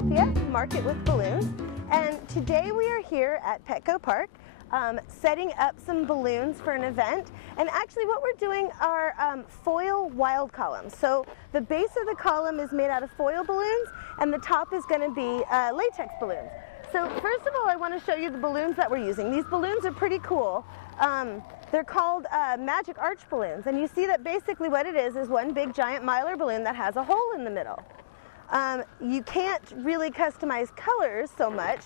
Utopia, Market with Balloons, and today we are here at Petco Park setting up some balloons for an event. And actually what we're doing are foil wild columns. So the base of the column is made out of foil balloons and the top is going to be latex balloons. So first of all, I want to show you the balloons that we're using. These balloons are pretty cool. They're called magic arch balloons, and you see that basically what it is one big giant Mylar balloon that has a hole in the middle. You can't really customize colors so much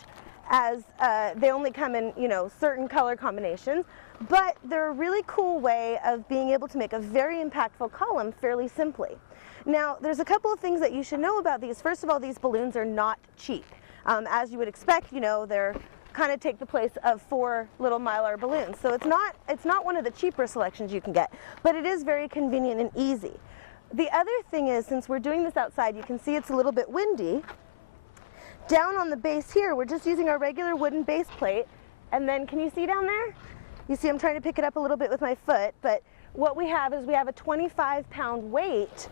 as they only come in, certain color combinations, but they're a really cool way of being able to make a very impactful column fairly simply. Now, there's a couple of things that you should know about these. First of all, these balloons are not cheap. As you would expect, they're kind of take the place of 4 little Mylar balloons. So it's not one of the cheaper selections you can get, but it is very convenient and easy. The other thing is, since we're doing this outside, you can see it's a little bit windy. Down on the base here, we're just using our regular wooden base plate, and then can you see down there? You see I'm trying to pick it up a little bit with my foot, but what we have is we have a 25-pound weight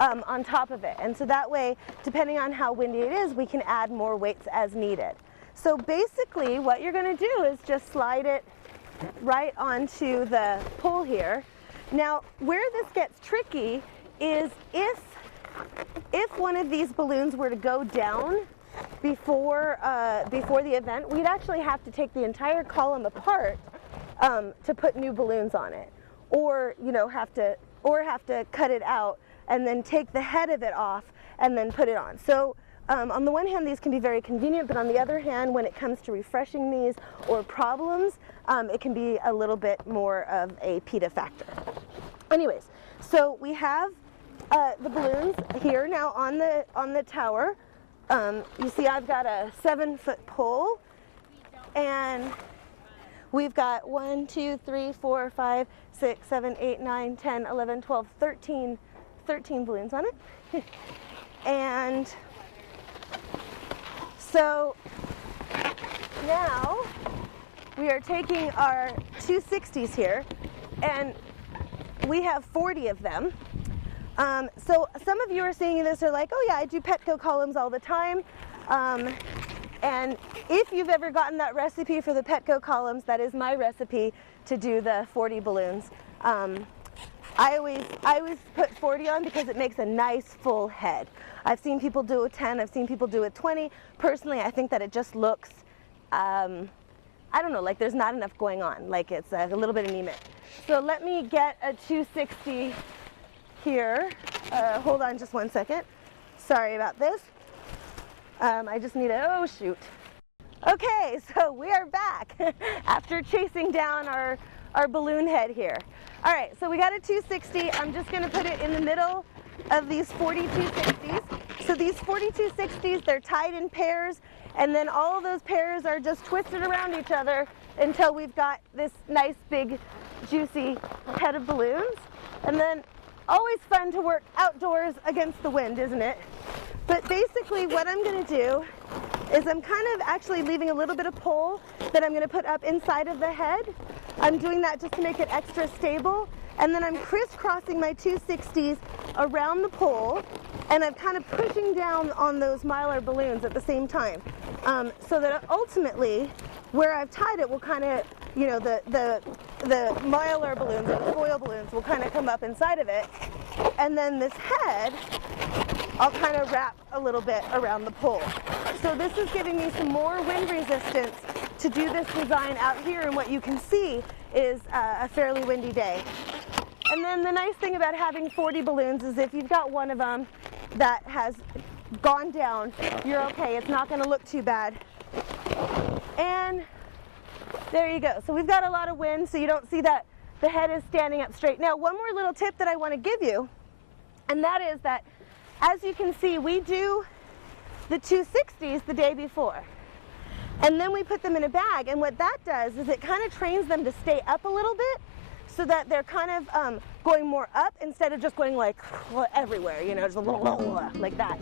on top of it, and so that way, depending on how windy it is, we can add more weights as needed. So basically what you're going to do is just slide it right onto the pole here. Now where this gets tricky is if one of these balloons were to go down before the event, we'd actually have to take the entire column apart to put new balloons on it, or have to cut it out and then take the head of it off and then put it on. So on the one hand, these can be very convenient, but on the other hand, when it comes to refreshing these or problems, it can be a little bit more of a PETA factor. Anyways, so we have the balloons here now on the tower. You see I've got a 7-foot pole, and we've got 1, 2, 3, 4, 5, 6, 7, 8, 9, 10, 11, 12, 13 balloons on it. And so now we are taking our 260s here, and we have 40 of them. So some of you are seeing this are like, oh yeah, I do Petco columns all the time. And if you've ever gotten that recipe for the Petco columns, that is my recipe to do the 40 balloons. I always put 40 on because it makes a nice full head. I've seen people do it 10, I've seen people do it 20. Personally, I think that it just looks, I don't know, like there's not enough going on, like it's a little bit anemic. So let me get a 260 here. Hold on just one second. Sorry about this. I just need a, oh shoot. Okay, so we are back after chasing down our balloon head here. All right, so we got a 260. I'm just going to put it in the middle of these 40 260s. So these 40 260s, they're tied in pairs, and then all of those pairs are just twisted around each other until we've got this nice big juicy head of balloons. And then always fun to work outdoors against the wind, isn't it? But basically what I'm going to do is I'm kind of actually leaving a little bit of pole that I'm going to put up inside of the head. I'm doing that just to make it extra stable. And then I'm crisscrossing my 260s around the pole, and I'm kind of pushing down on those Mylar balloons at the same time. So that ultimately, where I've tied it will kind of, the Mylar balloons, or the foil balloons, will kind of come up inside of it. And then this head, I'll kind of wrap a little bit around the pole. So this is giving me some more wind resistance to do this design out here, and what you can see is a fairly windy day. And then the nice thing about having 40 balloons is if you've got one of them that has gone down, you're okay. It's not going to look too bad. And there you go. So we've got a lot of wind, so you don't see that the head is standing up straight. Now, one more little tip that I want to give you, and that is that, as you can see, we do the 260s the day before. And then we put them in a bag, and what that does is it kind of trains them to stay up a little bit so that they're kind of going more up instead of just going like everywhere, just like that.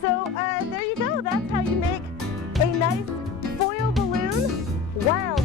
So there you go. That's how you make a nice foil balloon wild